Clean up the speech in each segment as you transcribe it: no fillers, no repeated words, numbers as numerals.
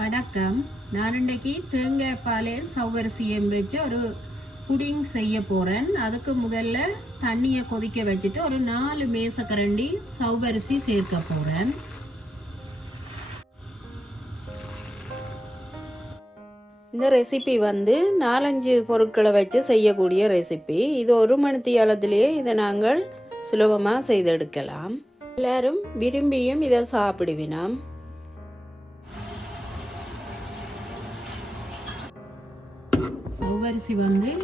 வணக்கம். நான் இன்றைக்கு தேங்காய் பாலையும் சவ்வரிசியும் வச்சு ஒரு புடிங் செய்ய போகிறேன். அதுக்கு முதல்ல தண்ணியை கொதிக்க வச்சுட்டு ஒரு 4 மேசக்கரண்டி சவ்வரிசி சேர்க்க போகிறேன். இந்த ரெசிபி 4-5 பொருட்களை வச்சு செய்யக்கூடிய ரெசிபி. இது 1 மணித்தியாலத்திலேயே இதை நாங்கள் சுலபமாக செய்தெடுக்கலாம். எல்லாரும் விரும்பியும் இதை சாப்பிடுவினோம். சவ்வரிசி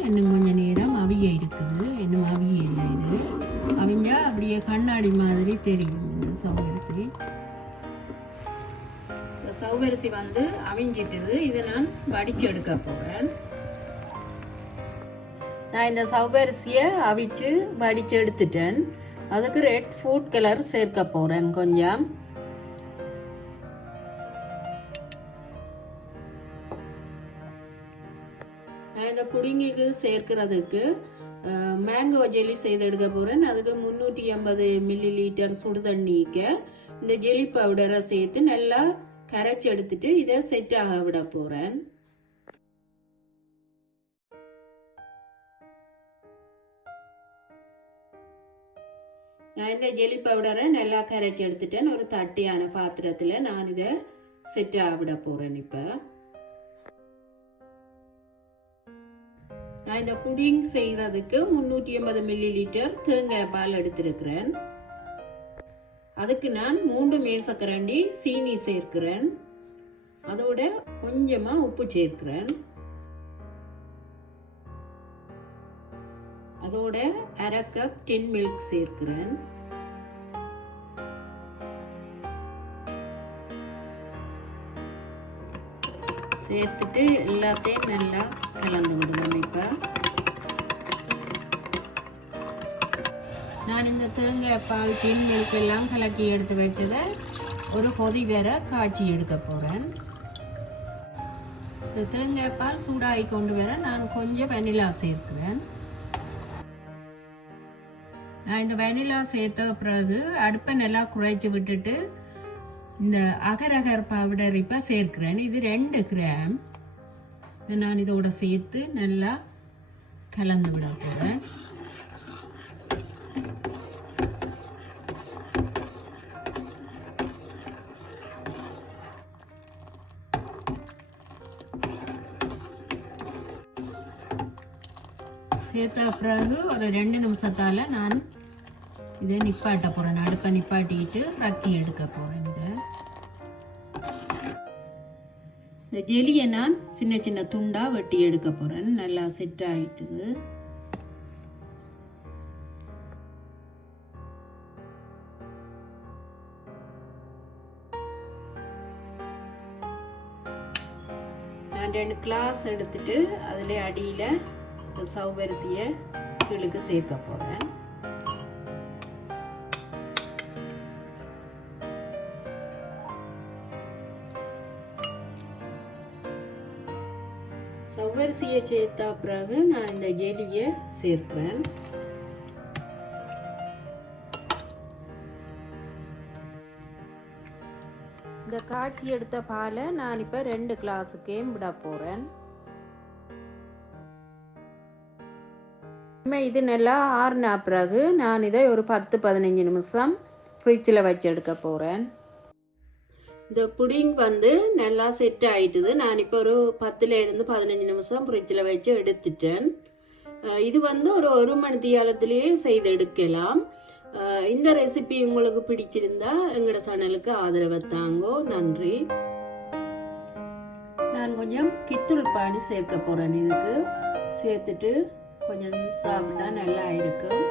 இன்னும் கொஞ்சம் நேரம் அவிய இருக்குது. இன்னும் அவிய இல்லை. இது அவிஞ்சா அப்படியே கண்ணாடி மாதிரி தெரியும். இந்த சவ்வரிசி அவிஞ்சிட்டது. இதை நான் வடிச்சு எடுக்க போகிறேன். நான் இந்த சவ்வரிசியை அவிச்சு வடிச்சு எடுத்துட்டேன். அதுக்கு ரெட் ஃபுட் கலர் சேர்க்க போகிறேன் கொஞ்சம். நான் இந்த புடிங்குக்கு சேர்க்கிறதுக்கு மேங்கோ ஜெல்லி செய்து எடுக்க போகிறேன். அதுக்கு 380 மில்லிலிட்டர் சுடு தண்ணிக்க இந்த ஜெல்லி பவுடரை சேர்த்து நல்லா கரைச்சி எடுத்துட்டு இதை செட் ஆக விட போகிறேன். நான் இந்த ஜெல்லி பவுடரை நல்லா கரைச்சி எடுத்துட்டேன். ஒரு தட்டியான பாத்திரத்தில் நான் இதை செட் ஆக விட போகிறேன். இப்போ நான் இந்த புடிங் செய்கிறதுக்கு 380 மில்லிலிட்டர் தேங்காய் பால் எடுத்திருக்கிறேன். அதுக்கு நான் 3 மேசக்கரண்டி சீனி சேர்க்கிறேன். அதோட கொஞ்சமாக உப்பு சேர்க்கிறேன். அதோட 1/2 கப் டின் மில்க் சேர்க்கிறேன். சேர்த்துட்டு எல்லாத்தையும் நல்லா கலந்து விடுவோம். இப்போ நான் இந்த தேங்காய் பால் டின் மில்க் எல்லாம் கலக்கி எடுத்து வச்சதை ஒரு கொதி வேற காய்ச்சி எடுக்க போகிறேன். இந்த தேங்காய் பால் சூடாகி கொண்டு வர நான் கொஞ்சம் வெனிலா சேர்க்கிறேன். நான் இந்த வெனிலா சேர்த்த பிறகு அடுப்பை நல்லா குறைச்சி விட்டுட்டு இந்த அகர் பவுடர் இப்போ சேர்க்கிறேன். இது 2 கிராம். நான் இதோட சேர்த்து நல்லா கலந்து விட போகிறேன். சேர்த்த பிறகு ஒரு 2 நிமிஷத்தால் நான் இதை நிப்பாட்ட போகிறேன். அடுப்பை நிப்பாட்டிக்கிட்டு ரக்கி எடுக்க போகிறேன். இந்த ஜெலியை நான் சின்ன சின்ன துண்டாக வெட்டி எடுக்க போகிறேன். நல்லா செட் ஆகிட்டுது. நான் 2 கிளாஸ் எடுத்துட்டு அதில் அடியில் சவ்வரிசியை கீழுக்கு சேர்க்க போகிறேன். சவ்வரிசியை சேர்த்தா பிறகு நான் இந்த ஜெலியை சேர்க்கிறேன். இந்த காய்ச்சி எடுத்த பாலை நான் இப்போ 2 கிளாஸுக்கே விட போகிறேன். இது நல்லா ஆறுனா பிறகு நான் இதை ஒரு 10-15 நிமிஷம் ஃப்ரிட்ஜில் வச்சு எடுக்க போகிறேன். இந்த புடிங் நல்லா செட் ஆகிட்டுது. நான் இப்போ ஒரு 10-15 நிமிஷம் ஃப்ரிட்ஜில் வச்சு எடுத்துட்டேன். இது ஒரு 1 மணித்தியாலத்திலேயே செய்து எடுக்கலாம். இந்த ரெசிபி உங்களுக்கு பிடிச்சிருந்தா எங்களோட சேனலுக்கு ஆதரவை தாங்கோ. நன்றி. நான் கொஞ்சம் கித்தூள் பானி சேர்க்க போகிறேன். இதுக்கு சேர்த்துட்டு கொஞ்சம் சாப்பிட்டா நல்லா இருக்கும்.